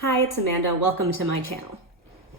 Hi, it's Amanda. Welcome to my channel.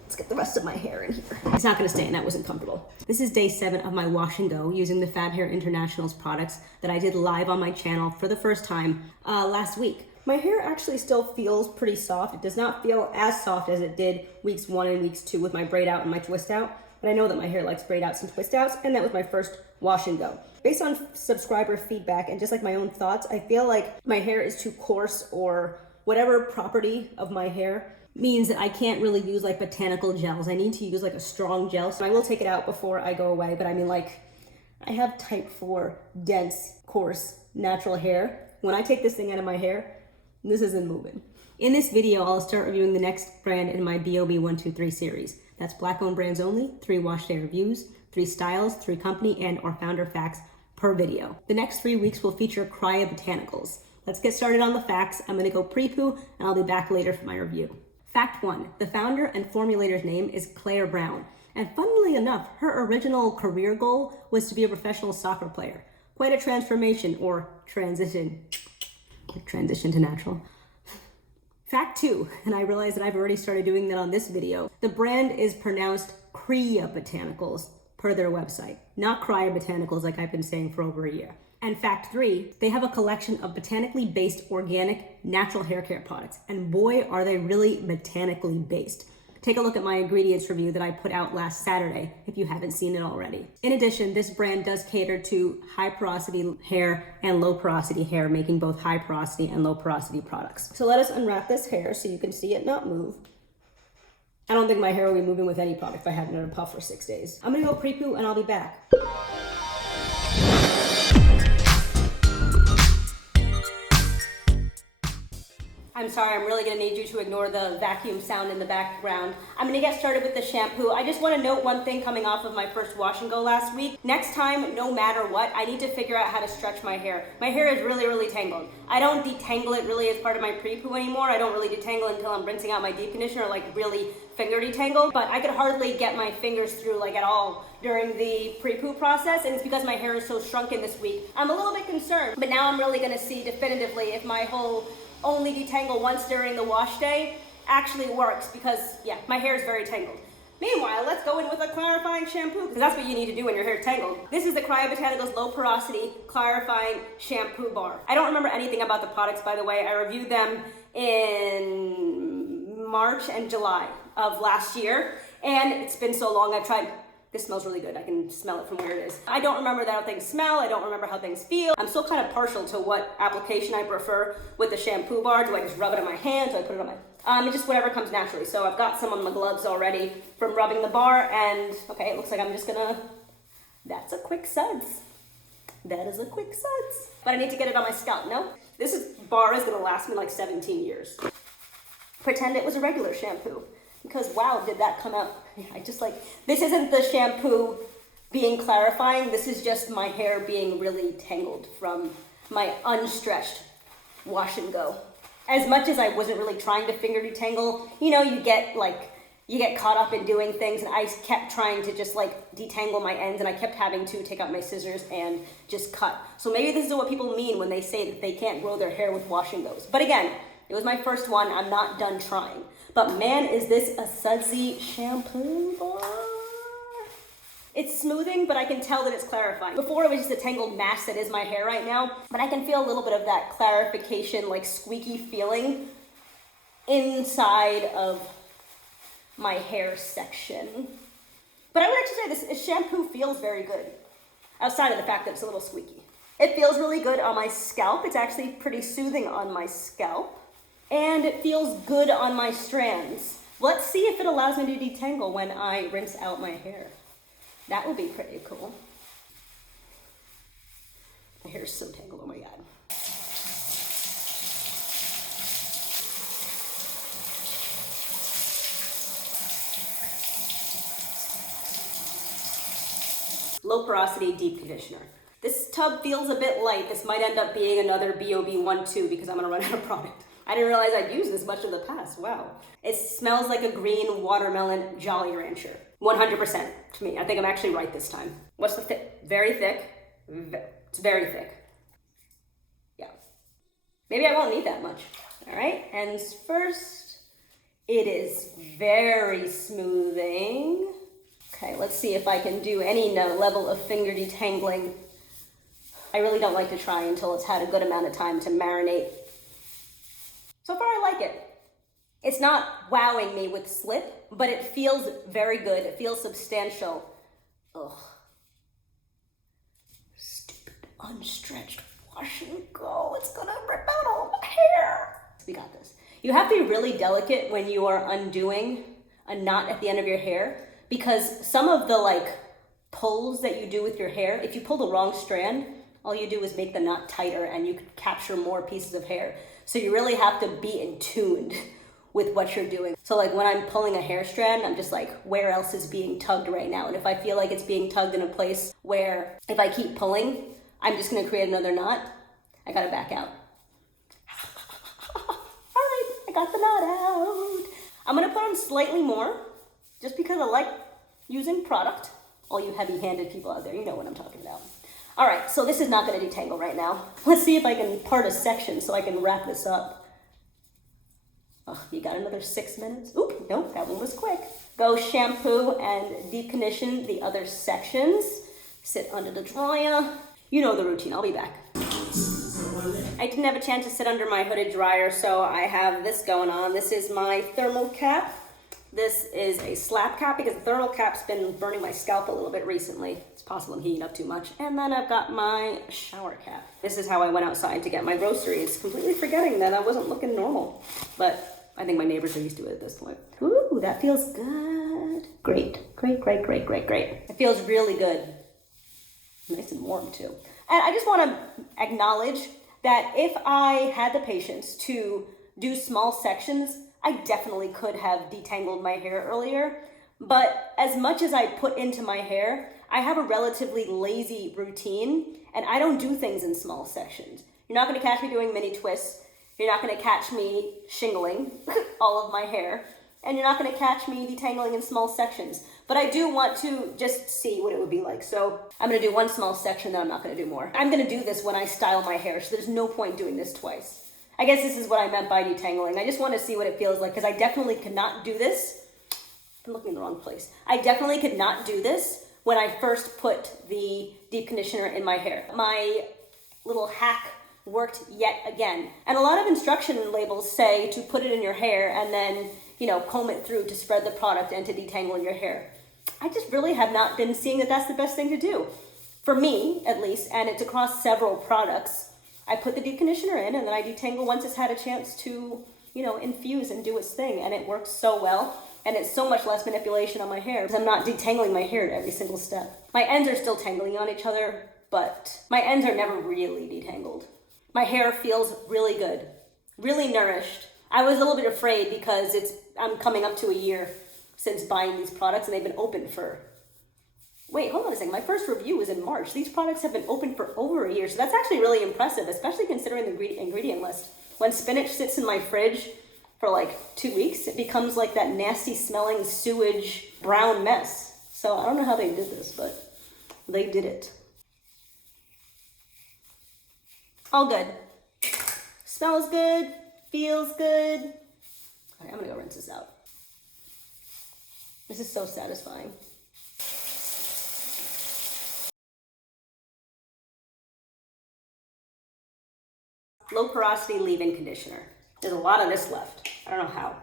Let's get the rest of my hair in here. It's not gonna stay in, that wasn't comfortable. This is day 7 of my wash and go using the Fab Hair International's products that I did live on my channel for the first time last week. My hair actually still feels pretty soft. It does not feel as soft as it did weeks 1 and weeks 2 with my braid out and my twist out, but I know that my hair likes braid outs and twist outs, and that was my first wash and go. Based on subscriber feedback and just like my own thoughts, I feel like my hair is too coarse, or whatever property of my hair means that I can't really use like botanical gels. I need to use like a strong gel. So I will take it out before I go away, but I mean, like, I have type 4 dense, coarse, natural hair. When I take this thing out of my hair, this isn't moving. In this video, I'll start reviewing the next brand in my BoB123 series. That's Black-owned brands only, 3 wash day reviews, 3 styles, 3 company and or founder facts per video. The next 3 weeks will feature Kriya Botanicals. Let's get started on the facts. I'm gonna go Prepoo and I'll be back later for my review. Fact 1, the founder and formulator's name is Claire Brown. And funnily enough, her original career goal was to be a professional soccer player. Quite a transformation, or transition to natural. Fact 2, and I realize that I've already started doing that on this video. The brand is pronounced Kriya Botanicals per their website, not Kriya Botanicals like I've been saying for over a year. And fact 3, they have a collection of botanically based organic natural hair care products. And boy, are they really botanically based. Take a look at my ingredients review that I put out last Saturday if you haven't seen it already. In addition, this brand does cater to high porosity hair and low porosity hair, making both high porosity and low porosity products. So let us unwrap this hair so you can see it not move. I don't think my hair will be moving with any product if I have it in a puff for 6 days. I'm gonna go Prepoo and I'll be back. I'm sorry, I'm really gonna need you to ignore the vacuum sound in the background. I'm gonna get started with the shampoo. I just wanna note one thing coming off of my first wash and go last week. Next time, no matter what, I need to figure out how to stretch my hair. My hair is really, really tangled. I don't detangle it really as part of my Prepoo anymore. I don't really detangle until I'm rinsing out my deep conditioner, like really finger detangle, but I could hardly get my fingers through like at all during the Prepoo process, and it's because my hair is so shrunken this week. I'm a little bit concerned, but now I'm really gonna see definitively if my whole only detangle once during the wash day actually works, because yeah, my hair is very tangled. Meanwhile, let's go in with a clarifying shampoo, because that's what you need to do when your hair is tangled. This is the Kriya Botanicals Low Porosity Clarifying Shampoo Bar. I don't remember anything about the products, by the way. I reviewed them in March and July of last year, and it's been so long. I've tried. This smells really good. I can smell it from where it is. I don't remember how things smell. I don't remember how things feel. I'm still kind of partial to what application I prefer with the shampoo bar. Do I just rub it on my hands? Do I put it on my... Just whatever comes naturally. So I've got some on my gloves already from rubbing the bar, and okay, it looks like I'm just gonna... That's a quick suds. That is a quick suds. But I need to get it on my scalp, no? Bar is gonna last me like 17 years. Pretend it was a regular shampoo. Because wow, did that come out. I just like, this isn't the shampoo being clarifying, this is just my hair being really tangled from my unstretched wash and go. As much as I wasn't really trying to finger detangle, you know, you get caught up in doing things, and I kept trying to just like detangle my ends, and I kept having to take out my scissors and just cut. So maybe this is what people mean when they say that they can't grow their hair with wash and goes. But again, it was my first one, I'm not done trying. But man, is this a sudsy shampoo bar. It's smoothing, but I can tell that it's clarifying. Before it was just a tangled mass that is my hair right now, but I can feel a little bit of that clarification, like squeaky feeling inside of my hair section. But I would actually say this shampoo feels very good, outside of the fact that it's a little squeaky. It feels really good on my scalp. It's actually pretty soothing on my scalp. And it feels good on my strands. Let's see if it allows me to detangle when I rinse out my hair. That would be pretty cool. My hair is so tangled, oh my God. Low porosity deep conditioner. This tub feels a bit light. This might end up being another BoB123 because I'm gonna run out of product. I didn't realize I'd used this much in the past, wow. It smells like a green watermelon Jolly Rancher. 100% to me. I think I'm actually right this time. What's the thick? Very thick. It's very thick. Yeah. Maybe I won't need that much. All right, ends first. It is very smoothing. Okay, let's see if I can do any level of finger detangling. I really don't like to try until it's had a good amount of time to marinate. So far I like it. It's not wowing me with slip, but it feels very good. It feels substantial. Ugh. Stupid unstretched wash and go. It's gonna rip out all my hair. We got this. You have to be really delicate when you are undoing a knot at the end of your hair, because some of the pulls that you do with your hair, if you pull the wrong strand, all you do is make the knot tighter and you can capture more pieces of hair. So you really have to be in tune with what you're doing. So when I'm pulling a hair strand, I'm just like, where else is being tugged right now? And if I feel like it's being tugged in a place where if I keep pulling, I'm just gonna create another knot, I gotta back out. All right, I got the knot out. I'm gonna put on slightly more, just because I like using product. All you heavy-handed people out there, you know what I'm talking about. All right, so this is not gonna detangle right now. Let's see if I can part a section so I can wrap this up. Oh, you got another 6 minutes? Oop, nope, that one was quick. Go shampoo and deep condition the other sections. Sit under the dryer. You know the routine, I'll be back. I didn't have a chance to sit under my hooded dryer, so I have this going on. This is my thermal cap. This is a slap cap because the thermal cap's been burning my scalp a little bit recently. It's possible I'm heating up too much. And then I've got my shower cap. This is how I went outside to get my groceries, completely forgetting that I wasn't looking normal. But I think my neighbors are used to it at this point. Ooh, that feels good. Great, great, great, great, great, great. It feels really good. Nice and warm too. And I just want to acknowledge that if I had the patience to do small sections, I definitely could have detangled my hair earlier. But as much as I put into my hair, I have a relatively lazy routine and I don't do things in small sections. You're not going to catch me doing mini twists. You're not going to catch me shingling all of my hair, and you're not going to catch me detangling in small sections. But I do want to just see what it would be like. So I'm going to do one small section, then I'm not going to do more. I'm going to do this when I style my hair, so there's no point doing this twice. I guess this is what I meant by detangling. I just want to see what it feels like, because I definitely could not do this. I'm looking in the wrong place. I definitely could not do this when I first put the deep conditioner in my hair. My little hack worked yet again. And a lot of instruction labels say to put it in your hair and then, comb it through to spread the product and to detangle in your hair. I just really have not been seeing that that's the best thing to do. For me, at least, and it's across several products. I put the deep conditioner in and then I detangle once it's had a chance to, infuse and do its thing. And it works so well. And it's so much less manipulation on my hair because I'm not detangling my hair at every single step. My ends are still tangling on each other, but my ends are never really detangled. My hair feels really good, really nourished. I was a little bit afraid because I'm coming up to a year since buying these products and they've been open for, wait, hold on a second. My first review was in March. These products have been open for over a year. So that's actually really impressive, especially considering the ingredient list. When spinach sits in my fridge for 2 weeks, it becomes like that nasty smelling sewage brown mess. So I don't know how they did this, but they did it. All good. Smells good, feels good. All right, I'm gonna go rinse this out. This is so satisfying. Low porosity leave-in conditioner. There's a lot of this left. I don't know how.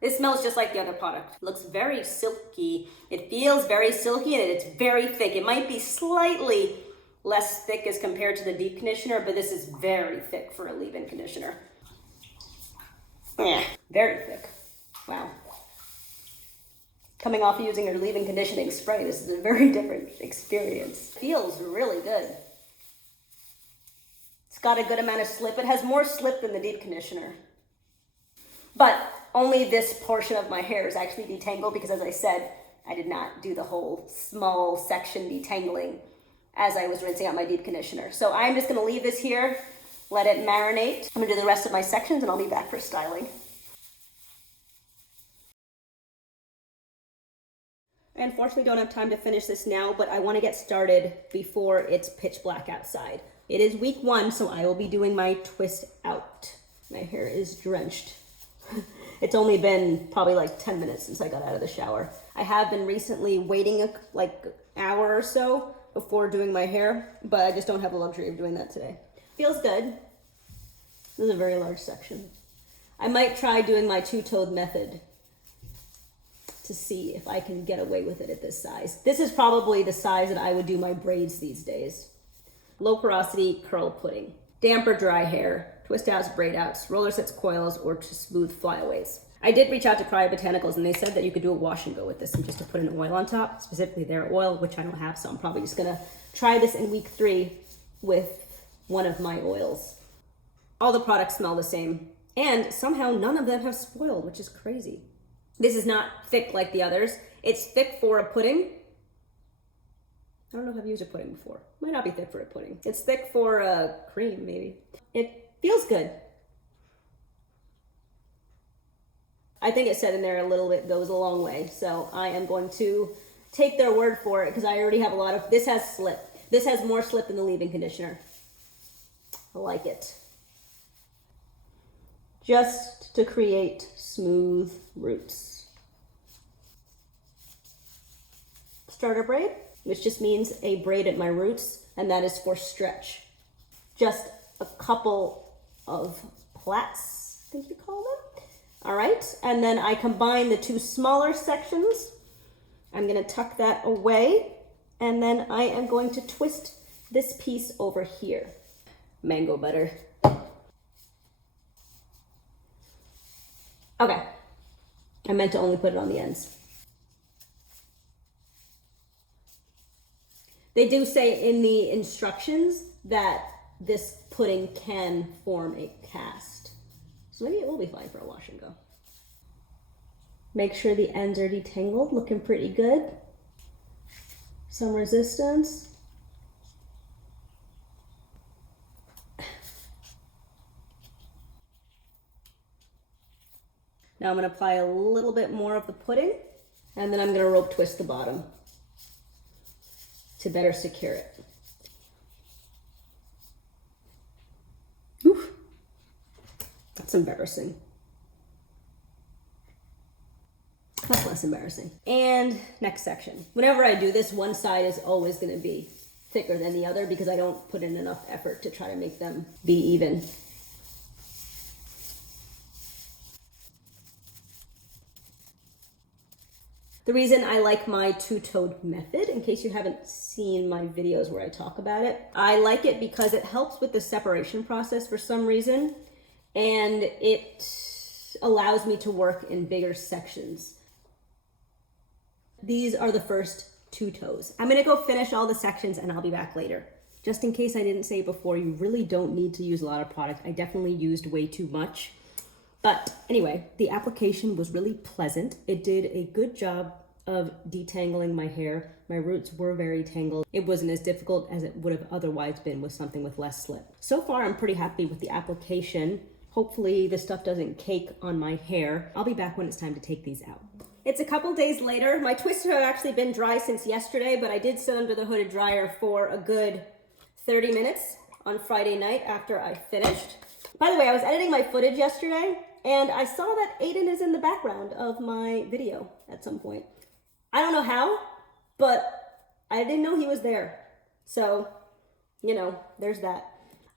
It smells just like the other product. It looks very silky. It feels very silky and it's very thick. It might be slightly less thick as compared to the deep conditioner, but this is very thick for a leave-in conditioner. Yeah, very thick. Wow. Coming off using your leave-in conditioning spray, this is a very different experience. Feels really good. It's got a good amount of slip. It has more slip than the deep conditioner. But only this portion of my hair is actually detangled because, as I said, I did not do the whole small section detangling as I was rinsing out my deep conditioner. So I'm just gonna leave this here, let it marinate. I'm gonna do the rest of my sections and I'll be back for styling. I unfortunately don't have time to finish this now, but I wanna get started before it's pitch black outside. It is week 1, so I will be doing my twist out. My hair is drenched It's only been probably like 10 minutes since I got out of the shower. I have been recently waiting like hour or so before doing my hair, but I just don't have the luxury of doing that today. Feels good. This is a very large section. I might try doing my two-toed method to see if I can get away with it at this size. This is probably the size that I would do my braids these days. Low porosity curl pudding. Damp or dry hair, twist outs, braid outs, roller sets, coils, or to smooth flyaways. I did reach out to Kriya Botanicals and they said that you could do a wash and go with this and just to put an oil on top, specifically their oil, which I don't have, so I'm probably just gonna try this in week 3 with one of my oils. All the products smell the same, and somehow none of them have spoiled, which is crazy. This is not thick like the others. It's thick for a pudding. I don't know if I've used a pudding before. Might not be thick for a pudding. It's thick for a cream, maybe. It feels good. I think it said in there a little bit goes a long way, so I am going to take their word for it because I already have a lot of, this has slip. This has more slip than the leave-in conditioner. I like it. Just to create smooth roots. Starter braid, which just means a braid at my roots, and that is for stretch. Just a couple of plaits, I think you call them. All right, and then I combine the 2 smaller sections. I'm gonna tuck that away, and then I am going to twist this piece over here. Mango butter. Okay, I meant to only put it on the ends. They do say in the instructions that this pudding can form a cast. So maybe it will be fine for a wash and go. Make sure the ends are detangled, looking pretty good. Some resistance. Now I'm gonna apply a little bit more of the pudding, and then I'm gonna rope twist the bottom to better secure it. Oof. That's embarrassing. That's less embarrassing. And next section. Whenever I do this, one side is always gonna be thicker than the other because I don't put in enough effort to try to make them be even. The reason I like my two-toed method, in case you haven't seen my videos where I talk about it, I like it because it helps with the separation process for some reason, and it allows me to work in bigger sections. These are the first 2 toes. I'm gonna go finish all the sections and I'll be back later. Just in case I didn't say it before, you really don't need to use a lot of product. I definitely used way too much. But anyway, the application was really pleasant. It did a good job of detangling my hair. My roots were very tangled. It wasn't as difficult as it would have otherwise been with something with less slip. So far, I'm pretty happy with the application. Hopefully the stuff doesn't cake on my hair. I'll be back when it's time to take these out. It's a couple days later. My twists have actually been dry since yesterday, but I did sit under the hooded dryer for a good 30 minutes on Friday night after I finished. By the way, I was editing my footage yesterday, and I saw that Aiden is in the background of my video at some point. I don't know how, but I didn't know he was there. So, you know, there's that.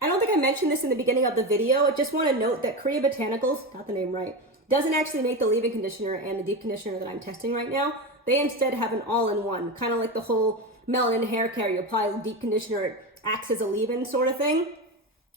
I don't think I mentioned this in the beginning of the video. I just want to note that Kriya Botanicals, got the name right, doesn't actually make the leave-in conditioner and the deep conditioner that I'm testing right now. They instead have an all-in-one, kind of like the whole melanin hair care. You apply a deep conditioner, it acts as a leave-in sort of thing.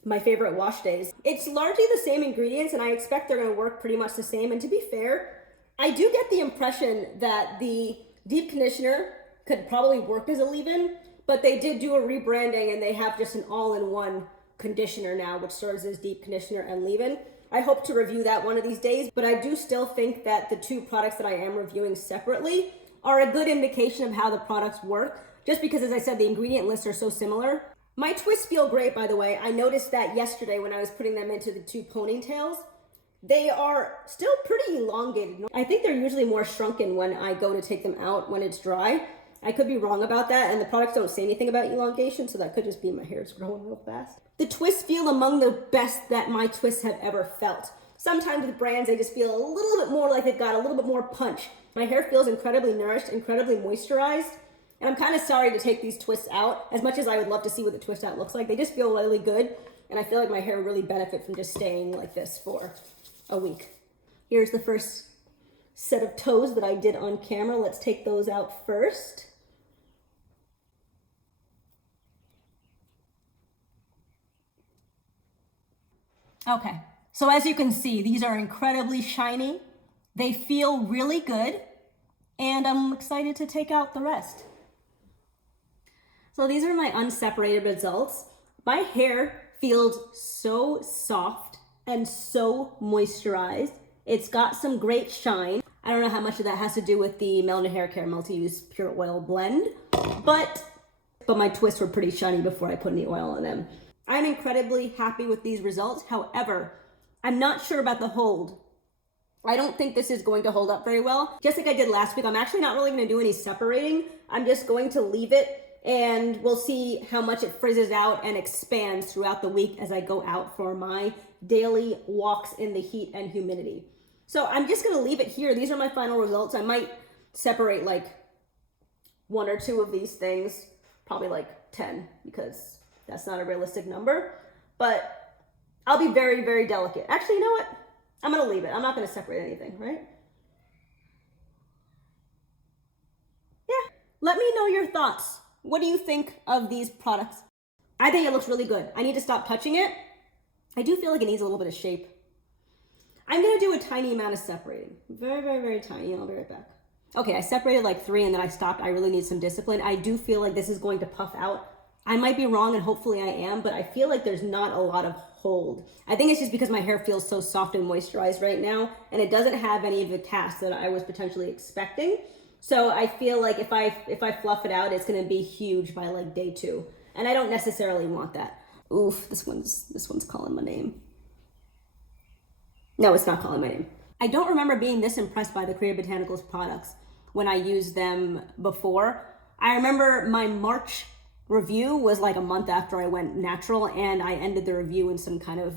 My favorite wash days. It's largely the same ingredients, and I expect they're gonna work pretty much the same. And to be fair, I do get the impression that the deep conditioner could probably work as a leave-in, but they did do a rebranding and they have just an all-in-one conditioner now, which serves as deep conditioner and leave-in. I hope to review that one of these days, but I do still think that the 2 products that I am reviewing separately are a good indication of how the products work, just because, as I said, the ingredient lists are so similar. My twists feel great, by the way. I noticed that yesterday when I was putting them into the 2 ponytails. They are still pretty elongated. I think they're usually more shrunken when I go to take them out when it's dry. I could be wrong about that, and the products don't say anything about elongation, so that could just be my hair's growing real fast. The twists feel among the best that my twists have ever felt. Sometimes with brands, they just feel a little bit more like they've got a little bit more punch. My hair feels incredibly nourished, incredibly moisturized. And I'm kind of sorry to take these twists out. As much as I would love to see what the twist out looks like, they just feel really good. And I feel like my hair would really benefit from just staying like this for a week. Here's the first set of toes that I did on camera. Let's take those out first. Okay, so as you can see, these are incredibly shiny. They feel really good, and I'm excited to take out the rest. So these are my unseparated results. My hair feels so soft and so moisturized. It's got some great shine. I don't know how much of that has to do with the Melanie Hair Care Multi-Use Pure Oil Blend, but my twists were pretty shiny before I put any oil on them. I'm incredibly happy with these results. However, I'm not sure about the hold. I don't think this is going to hold up very well. Just like I did last week, I'm actually not really gonna do any separating. I'm just going to leave it and we'll see how much it frizzes out and expands throughout the week as I go out for my daily walks in the heat and humidity. So I'm just gonna leave it here. These are my final results. I might separate like 1 or 2 of these things, probably like 10, because that's not a realistic number, but I'll be very, very delicate. Actually, you know what? I'm gonna leave it. I'm not gonna separate anything, right? Yeah, let me know your thoughts. What do you think of these products? I think it looks really good. I need to stop touching it. I do feel like it needs a little bit of shape. I'm gonna do a tiny amount of separating. Very, very, very tiny. I'll be right back. Okay, I separated like 3 and then I stopped. I really need some discipline. I do feel like this is going to puff out. I might be wrong and hopefully I am, but I feel like there's not a lot of hold. I think it's just because my hair feels so soft and moisturized right now and it doesn't have any of the cast that I was potentially expecting. So I feel like if I fluff it out, it's gonna be huge by like day 2. And I don't necessarily want that. Oof, this one's calling my name. No, it's not calling my name. I don't remember being this impressed by the Kriya Botanicals products when I used them before. I remember my March review was like a month after I went natural, and I ended the review in some kind of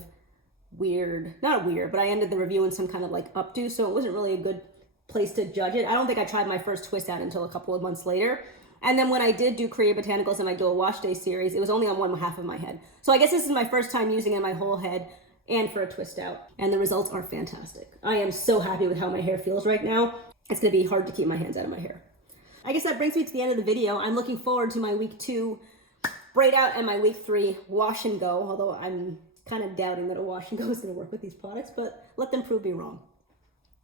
I ended the review in some kind of like updo, so it wasn't really a good place to judge it. I don't think I tried my first twist out until a couple of months later. And then when I did do Kriya Botanicals and my Dual Wash Day series, it was only on 1/2 of my head. So I guess this is my first time using it in my whole head and for a twist out. And the results are fantastic. I am so happy with how my hair feels right now. It's gonna be hard to keep my hands out of my hair. I guess that brings me to the end of the video. I'm looking forward to my week 2 braid out and my week 3 wash and go, although I'm kind of doubting that a wash and go is gonna work with these products, but let them prove me wrong.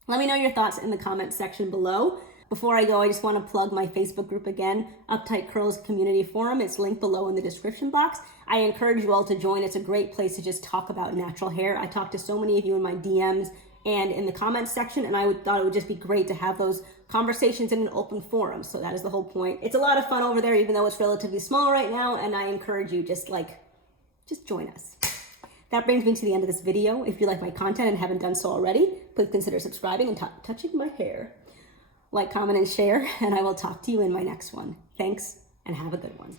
Let me know your thoughts in the comments section below. Before I go, I just want to plug my Facebook group again, Uptight Curls Community Forum. It's linked below in the description box. I encourage you all to join. It's a great place to just talk about natural hair. I talk to so many of you in my DMs and in the comments section, and I thought it would just be great to have those conversations in an open forum. So that is the whole point. It's a lot of fun over there, even though it's relatively small right now, and I encourage you just join us. That brings me to the end of this video. If you like my content and haven't done so already, please consider subscribing and touching my hair. Like, comment, and share, and I will talk to you in my next one. Thanks, and have a good one.